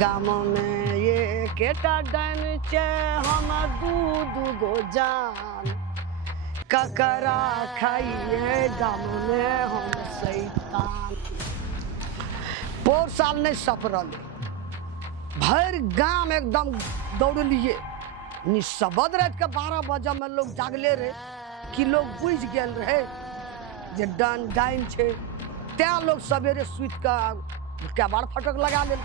गाम में ये केटा डाइन चे हम दूध गो जान ककरा खाइए गाम में हम शैतान। पोर साल नहीं सफरल भर गांव एकदम दौड़ लिए निशबद रात के 12 बजे में लोग जागले रहे कि लोग बुझ गए रहे जे डाइन छे त्या लोग सवेरे सुत का बार फटक लगा ले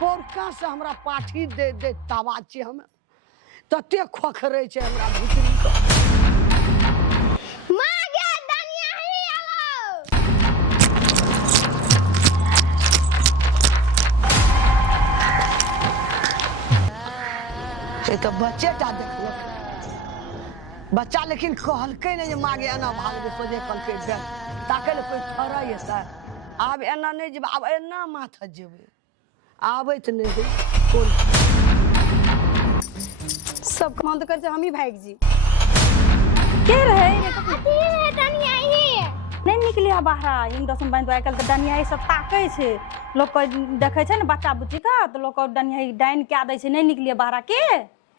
पोरका से हमरा पाठी दे दे तावा छे हम तते खोखरे छे हमरा भीतरी को मां गे दानिया ही आलो ये तो बच्चे टा देखलक बच्चा लेकिन कहलकै नहीं जे मागे एना भाग दे सोजे कहलकै दे ताके ले कोई ठहरा येता आब एना नहीं जेब आब एना माथा जेबे आबैत नहीं कोन सब कमांड करते हम ही भाग जी के रहे अथी है दानिया ही नहीं निकलिया बाहर इन दसम बाइन तो आइकल त डनिया ई सब ताकै छै लोग को देखे छै ने बच्चा बुच्ची का तो लोग को डनिया ई डाइन क्या दै छै नहीं निकलिया बाहर के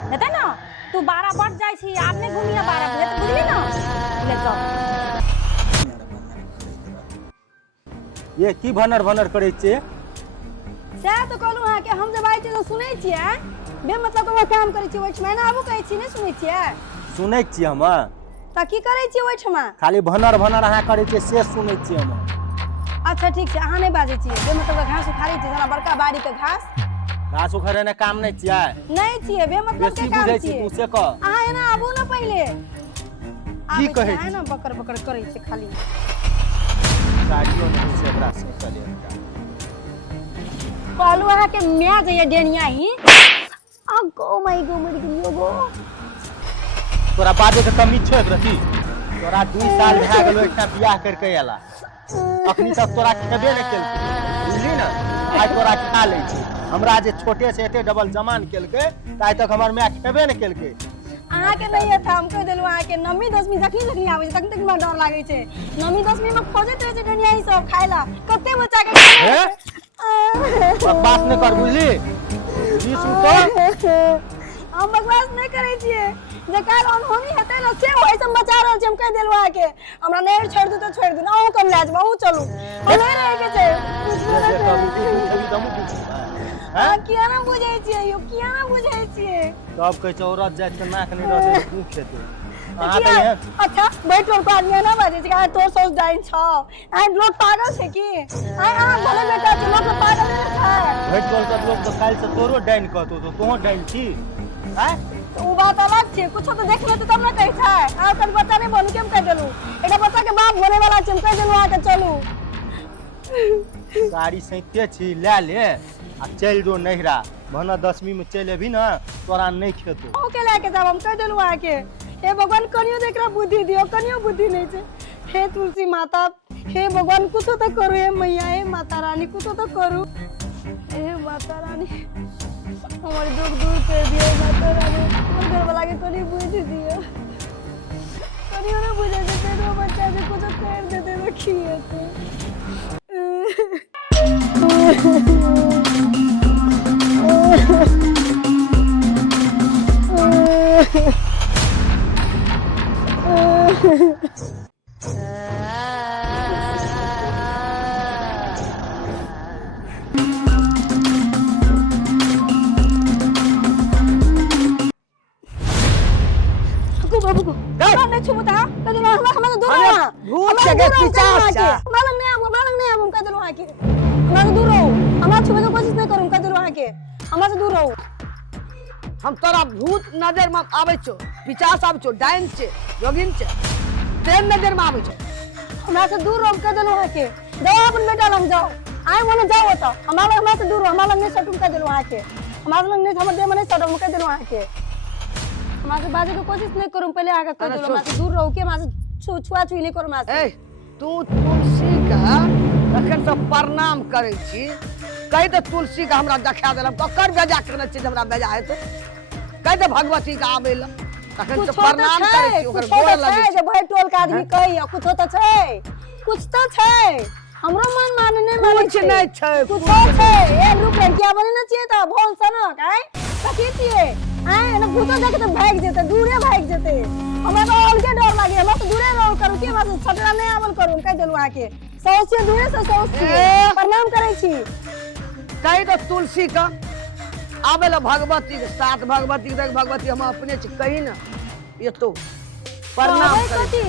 हेतै ना तू 12 बढ़ जाय छी आब नहीं घुमिया 12 बजे तो बुझली ना ले चल ये की भनर भनर करे छे से तो कहलू हां के हम जब आइ छी तो सुनै छियै बे मतलब को काम करै छी ओइ महीना आबू कहै छी नहीं सुनै छियै सुनै छी हम त की करै छी ओइ ठमा खाली भनर भनर अहाँ करे छे से सुनै छी हम। अच्छा ठीक छै अहाँ नहीं बाजै छी बे मतलब घास उखाड़ै छी जना बड़का बाड़ी के घास उखाड़े ने काम नहीं छियै नहीं छियै बे मतलब के काम छियै तू से कह अहाँ एना आबू ना पहिले की कहै छी ना बकर बकर करै छै खाली गाड़ियों नहीं से एकरा से चले कहलू अहाँ के मैं जइए डेनिया ही आ गो माय गो मर गेलियो गो तोरा बाजे के कमी छै रखी तोरा 2 साल भए गेलो एकटा बियाह करके एला अखनी तक तोरा खेबे नहीं केलकै बुझली ना आज तोरा खा ले छी हमरा जे छोटे से एते डबल जमान केलकै ताई तक हमर माय खेबे नहीं केलकै अहाँ के नहीं था हम कह देलु अहाँ के 9वीं 10वीं जखनी आबै छै तखन तक हमरा डर लागै छै 9वीं 10वीं में खोजत रहे छै डेनिया ई सब खाइला कते बच्चा के बकवास नहीं कर बुझली जी सुतो हम बकवास नहीं करे छिए जे काल अनहोनी हेतै ना से ओइ सब बचा रहल छै हम कह देलु अहाँ के हमरा नहीं छोड़ दू तो छोड़ दू ना कम लाज बहु चलू हम नहीं रहे के छै हां किया ना बुझै छिए यो किया ना बुझै छिए सब कहै छै औरत जात के नाक नहीं रहते भूख खेते अहाँ तो ये अच्छा बैठल को आदमी ना बाजे छै आ तोर सोच डाइन छ आ लोग पागल छै की आ भले बेटा छै लोग पागल नहीं छै भेट बोल कर लोग तो काल से तोरो डाइन कहतो तो तोहो डाइन छी हैं तो उ बात अलग छै कुछ तो देख लेते तब ना कहै छै आ कल बच्चा नहीं बनू केम कह देलू एटा बच्चा के बाप होने वाला छै हम कह देलू आ के चलू साड़ी सैते छी ले ले आ चल जो नहिरा मना 10वीं में चले भी ना तोरा नहीं खेतो ओ के लेके जाब हम कह देलू आ के हे भगवान कनियो देखरा बुद्धि दियो कनियो बुद्धि नहीं छै हे तुलसी माता हे भगवान कुछ तो करू हे मैया हे माता रानी कुछ तो करू हे माता रानी हमारे दुख दूर कर दियो माता रानी हमर घर वाला के कनियो बुद्धि दियो कनियो ना बुझे दे तेरो बच्चा से कुछ कर दे दे रखिए बाबू को नहीं छुमता कदे हमरा दूर भूत के पिचास हमरा नहीं आबू कदे रहो आके हमरा दूर रहो हमरा छुबे के कोशिश नहीं करूं कदे रहो आके हमरा से दूर रहो हम तोरा भूत नजर में आबै छो पिचास आबै छो डाइन छे जोगिन छे तेन नजर में आबै छो हमरा से दूर रहो कदे रहो आके जाओ अपन बेटा लग जाओ आए मने जाओ तो हमरा से दूर रहो हमरा नहीं सटू कदे रहो आके हमरा नहीं हमर दे मने सटू कदे रहो आके हमरा से बाजे के कोशिश नहीं करूं पहले आके कह दो हमरा से दूर रहो के हमरा से छुआ छुई नहीं करू हमरा से ए तू तुलसी का अखन तो प्रणाम करे छी कहि तो तुलसी का हमरा देखा देलम ककर बेजा करने छी हमरा बेजा है तो कहि तो भगवती का आबेला अखन तो प्रणाम करे छी ओकर गोड़ लगे जे भर टोल का आदमी कहि कुछ तो छै कुछ तो छै हमरो मन माने नहीं माने कुछ नहीं छै कुछ छै एक रूप लड़किया बने न चाहिए त भोल सनक आय कथि छिए आय न भूतो देख त भाग जेते दूरे भाग जेते हमरा तो अलगे डर लागे हमरा तो दूरे रोल करू के हमरा छटरा नहीं आवल करू कह देलु आके सौसे दूरे से सौसे प्रणाम करे छी कहि तो तुलसी का आबेला भगवती के साथ भगवती देख भगवती हम अपने छी कहि ना ये तो प्रणाम करे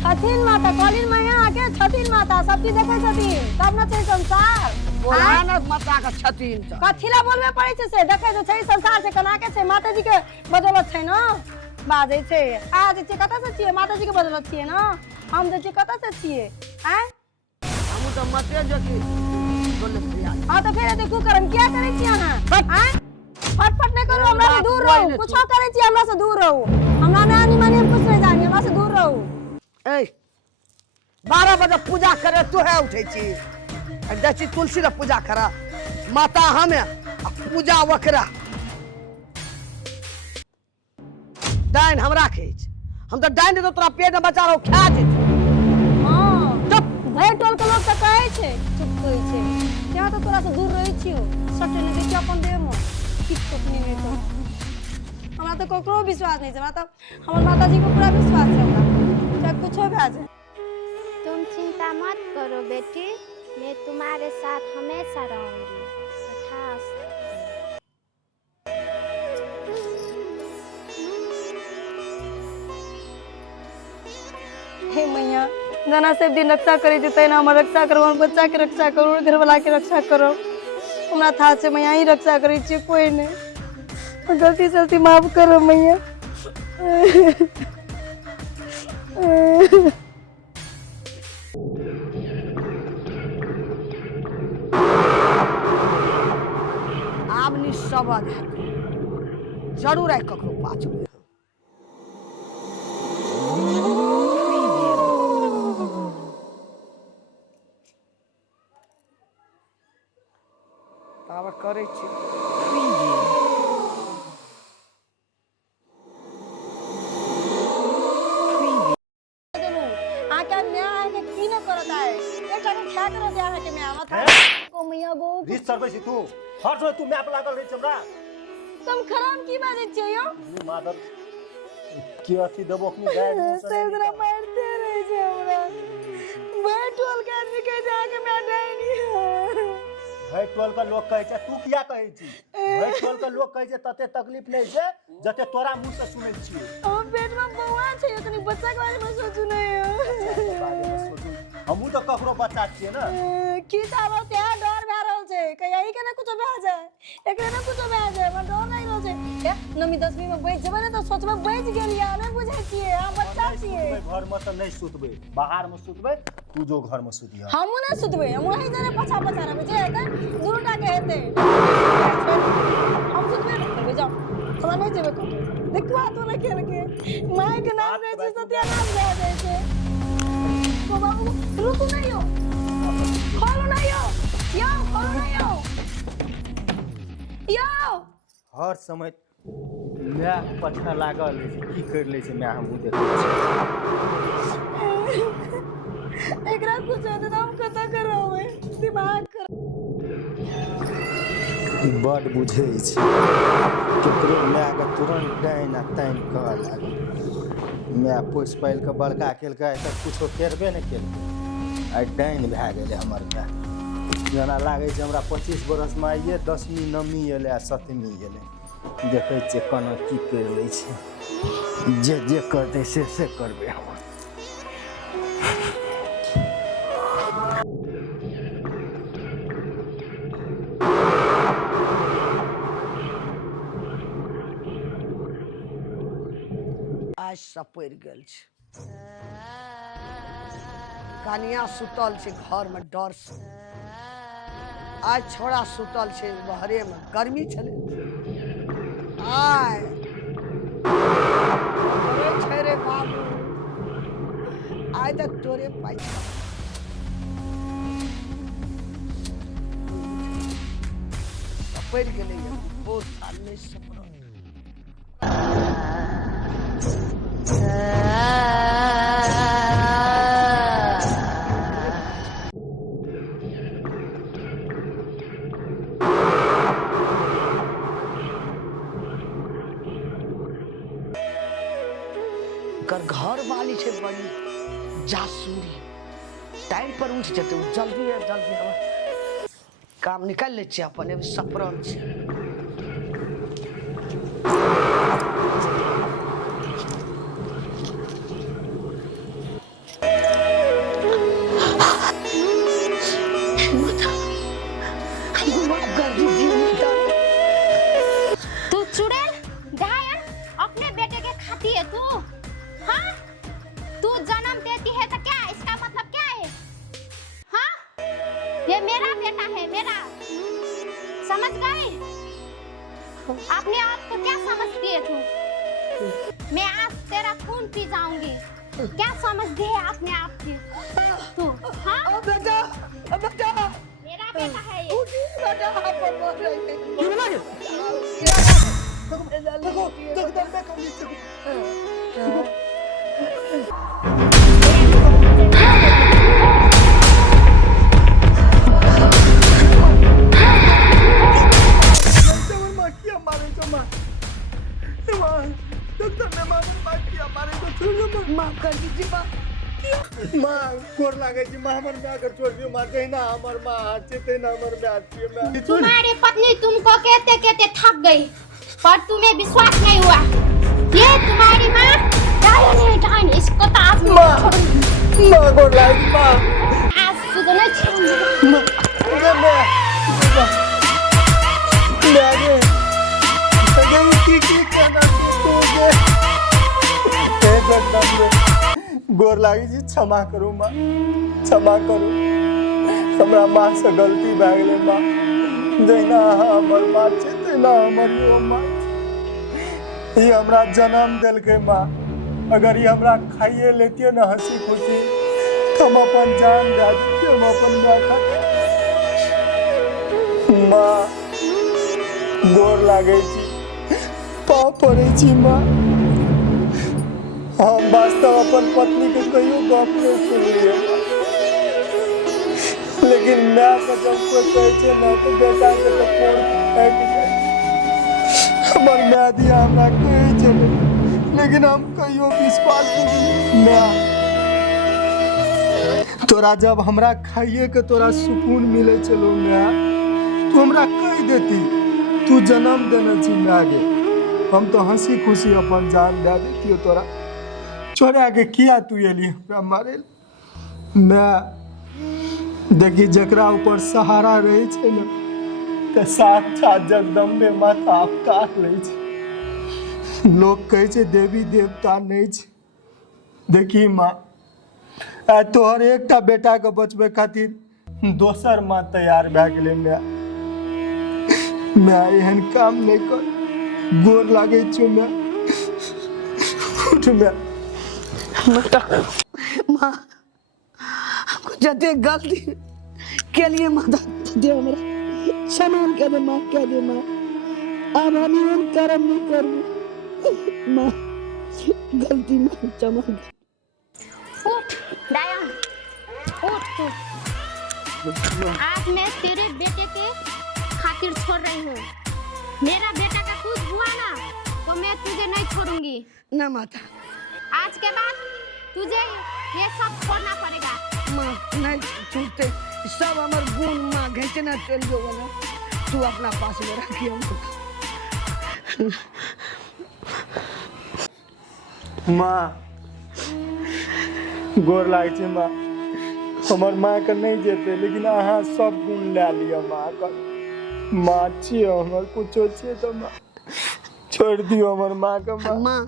छथिन माता कालीन मैया आके छथिन माता सब चीज देखे छथिन तब न छै संसार पुराना माता का छथिन त कथिला बोलबे पड़ै छै से देखे छै संसार से कना के छै माता जी के बदौलत छै न बाजे छै आज छै कत से छिए माता जी के बदौलत छिए न हम जे छै कत से छिए हैं हम तो मते जो की बोले प्रिया हां तो फिर देखू करम क्या करे छी अहां हैं फटफट नहीं करू हमरा से दूर रहू कुछ करे छी हमरा से दूर रहू हमरा ने आनी मानी कुछ नहीं जानी हमरा से दूर रहू ए 12 बजे पूजा करे तू है उठे छी दची तुलसी रे पूजा करा माता हमें पूजा वकरा डाइन हमरा खेच हम तो डाइन दे तो तोरा पेट में बचा रहो खा जे हां चुप भाई टोल के लोग त कहै छै चुप कहै छै क्या तो तोरा से दूर रहै छियो सटे ने देखि अपन देह में किछ तो नहीं तो हमरा तो कोकरो विश्वास नहीं छै हमरा तो हमर माताजी को पूरा विश्वास है हमरा चाहे कुछ हो जाए तुम चिंता मत करो बेटी मैं तुम्हारे साथ हमेशा रहूंगी तथास्तु हे मैया जना सब दिन रक्षा करे जते ना हमर रक्षा करो हमर बच्चा के रक्षा करो घर वाला के रक्षा करो हमरा था से मैया ही रक्षा करे छी कोई नहीं गलती से माफ करो मैया आब निशब्द है जरूर है ककरो पाछ में तावर करे छी रिस सर्वे छी तू हर जो तू मैप लागल रे हमरा तुम खराब की बाजे छियो तू मादर की अथी देबो अपनी गाय सेजरा मारते रहे छै हमरा बैठल के आदमी के जाके मैं डाइनी भाई टोल का लोग कहे छै तू किया कहे छी भाई टोल का लोग कहे छै तते तकलीफ नहीं छै जते तोरा मुंह से सुनै छी हम पेट में बौआ छै कनी बच्चा के बारे में सोचू नहीं हमहू तो ककरो बच्चा छिए ना की चाहो त्या डर भा रहल छै कहीं के ना कुछ भा जाए एकरे ना कुछ भा जाए मन डर नहीं रहल छै ए नमी 10वीं में बैठ जेबे ना तो सोचबे बैठ गेलिया नहीं बुझै छिए हम बच्चा छिए घर में तो नहीं सुतबे बाहर में सुतबे तू जो घर में सुतिया हमहू ना सुतबे हम वही जने पछा पछा रहबे जे हेतै दुटा के हेतै हम सुतबे नहीं करबे जाओ हमरा नहीं जेबे को देखू हाथ वाला खेल के माय के नाम रहे छै सत्यानाश भए जाय छै तो बाबू रुकू नहीं हो खोलो नहीं हो यो खोलो नहीं हो यो हर समय मैं पछा लागल की कर ले छै मैं हमहू देखै छी एकरा कुछ होते तो हम कता करबै दिमाग कर बड बुझै छै केकरो मैं के तुरंत डाइन आ ताइन कह लागल मैं पोस पाइल के बड़का केलकै तक कुछो करबे नहीं केलकै आ डाइन भए गेलै हमर गाय जना लागै छै हमरा 25 बरस में आइए 10वीं नवमी एलै आ 7वीं एलै देखै छियै कोना की कर लै छै जे जे करतै से करबै हम आज सपड़ गेल छै कनिया सुतल छै घर में डर से आज छोड़ा सुतल छै बहरे में गर्मी छले आय छै रे बाबू आय त तोरे पैसा सपड़ गेलै बहुत साल नहीं सपड़ हमर घर वाली छे बड़ी जासूरी टाइम पर उठ जते जल्दी हम काम निकाल ले छे अपन एगो सपरम छे तू चुड़ैल डायन अपने बेटे के खाती है तू? हाँ, तू जन्म देती है तो क्या इसका मतलब क्या है? हाँ, ये मेरा बेटा है, मेरा। समझ गई? अपने आप को क्या समझती है तू? मैं आज तेरा खून पी जाऊंगी। क्या समझती है अपने आप की तू? हाँ, बेटा मेरा बेटा है ये। माफ कर दीजिए माँ गोर लागे जी माँ हमर में अगर छोड़ दियो माँ जैना हमर माँ हाथ से ना हमर में हाथ से मैं तुम्हारी पत्नी तुमको कहते कहते थक गई पर तुम्हें विश्वास नहीं हुआ। ये तुम्हारी माँ डायन है, डायन। इसको तो आज माँ गोर लागे माँ आज तुझे नहीं छोड़ूंगी। गोर लागी जी क्षमा करू माँ क्षमा करू हमरा माँ से गलती भए गेलै माँ जहिना हमर माँ छै तहिना हमर यो माँ छै। ई हमरा जन्म देलकै माँ अगर ई हमरा खाइए लेतियै ना हंसी खुशी हम अपन जान दे दितियै हम अपन माँ खातिर। माँ गोर लागै छी पाँव पड़ै छी माँ हम वास्तव अपन पत्नी के कहियो गप नहीं सुनिए लेकिन माँ का जब कोई कहे छे ना तो बेटा के तो फोन फेंक दे हमर माँ दिया हमरा कहे छे लेकिन हम कहियो विश्वास नहीं। माँ तोरा जब हमरा खाइए के तोरा सुकून मिले चलो माँ तू हमरा कह देती तू जन्म देने छी माँ गे हम तो हंसी खुशी अपन जान दे देती तोरा छोड़ा के किया तू एली हमरा मारे मैं देखी जकरा ऊपर सहारा रहे छे ना त साक्षात जगदम्बे माता अवतार ले छे। लोग कहे छे देवी देवता नहीं छे देखी माँ आ तोहर एकटा बेटा के बचबे खातिर दोसर माँ तैयार भए गेलै मैं एहन काम नहीं कर गोर लागे छो मैं उठ मैं बेटा माँ हमको जते गलती के लिए मदद दे हमरा क्षमा कर दे माँ कह दे माँ अब हम एहन कर्म नहीं करूँ माँ गलती माँ क्षमा कर। उठ डायन, उठ तू। आज मैं तेरे बेटे के खातिर छोड़ रही हूँ। मेरा बेटा का कुछ हुआ ना तो मैं तुझे नहीं छोड़ूंगी। ना माता आज के बाद तुझे ये सब छोड़ना पड़ेगा। माँ नहीं छूटते सब हमार गुण माँ घैसे ना चल जो वाला तू अपना पास में रखी हमको। माँ गोर लागे छे माँ हमर माँ के नहीं जेते लेकिन अहाँ सब गुण ले लिया माँ का माँ छियो हमर कुछो छिए तो माँ छोड़ दियो हमर माँ के माँ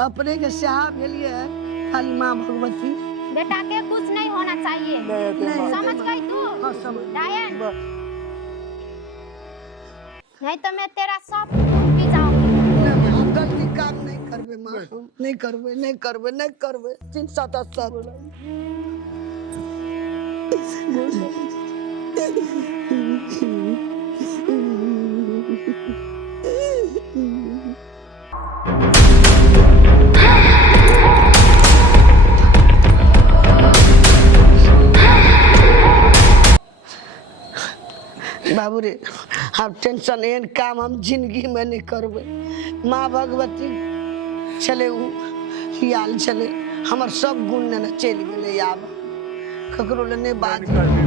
अपने के सहा भेलिए खाली माँ भगवती बेटा के कुछ नहीं होना चाहिए। नहीं समझ गई तू? हाँ समझ डायन, नहीं तो मैं तेरा सब खून पी जाऊंगी। हम गलती काम नहीं करबे माँ नहीं करबे चिंता तो सब बाबू रे हम टेंशन एहन काम हम जिंदगी में नहीं करबे। माँ भगवती चले आयल छले हमर सब गुण ने चलि गेले आब ककरो ले नहीं बाज नहीं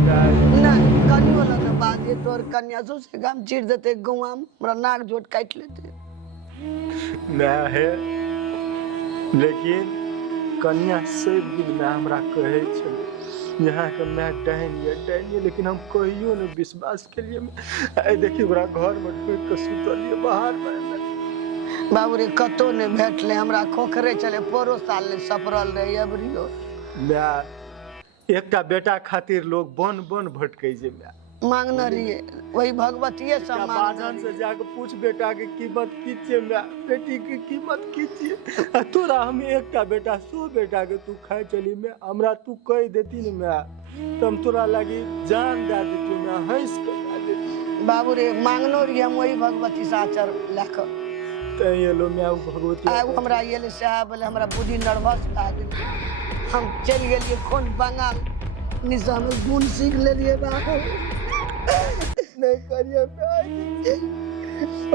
कनियो ले नहीं बाजे तोर कन्या से गाम चीर देते गौआ में हमरा नाक जोट काट लेते मैं है लेकिन कन्या सब दिन में हमरा कहे छले यहाँ के मैं डहन ये लेकिन हम कहियो ने विश्वास के लिए आई देखी बड़ा घर में ढूंढ के सुतलिए बाहर में बाबू रे कतो ने भेटले हमरा खोखरे चले पोरो साल ने सपरल रहे अबरियो मैं एकटा बेटा खातिर लोग बन बन भटकै जे मैं मांगना रहिए वही भगवतीये सब बाजन से जाके पूछ बेटा के कीमत की छे मैं बेटी की कीमत की छे तोरा हम एकटा बेटा 100 बेटा के तू खाए चली मैं हमरा तू कह देती न मैं तम तोरा लगी जान दे देती मैं हंस के दे देती बाबू रे मांगनो रहिए हम वही भगवती साचर लाख ते ये लो मैं भगवती आब हमरा ये ले साहब बोले हमरा बुद्धि नर्वस लाग हम चल गेलिए कोन बंगाल निजाम गुण सीख लेलिए बाबू नहीं करिए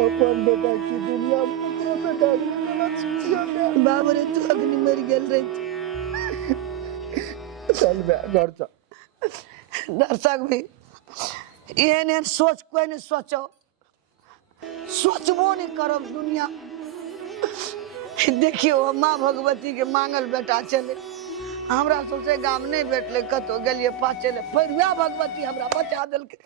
अपन बेटा की दुनिया में दूसरा बेटा की गलत चीज बाबू रे तू अग्नि मर गेल रे चल मैं घर जा दर्शक भी एहन सोच कोई नहीं सोचो सोचबो नहीं करब दुनिया देखियो माँ भगवती के मांगल बेटा चले हमरा सोचे गाम नहीं बैठले कतो गेलिए पाचले फिर वह भगवती हमरा बचा दिल के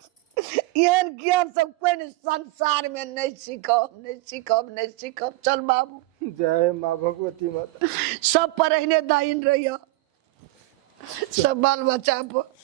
एहन ज्ञान सब कोई नहीं संसार में नहीं सीखब चल बाबू जय माँ भगवती माता सब पर रहने दाइन रहियो सब बाल बच्चा पर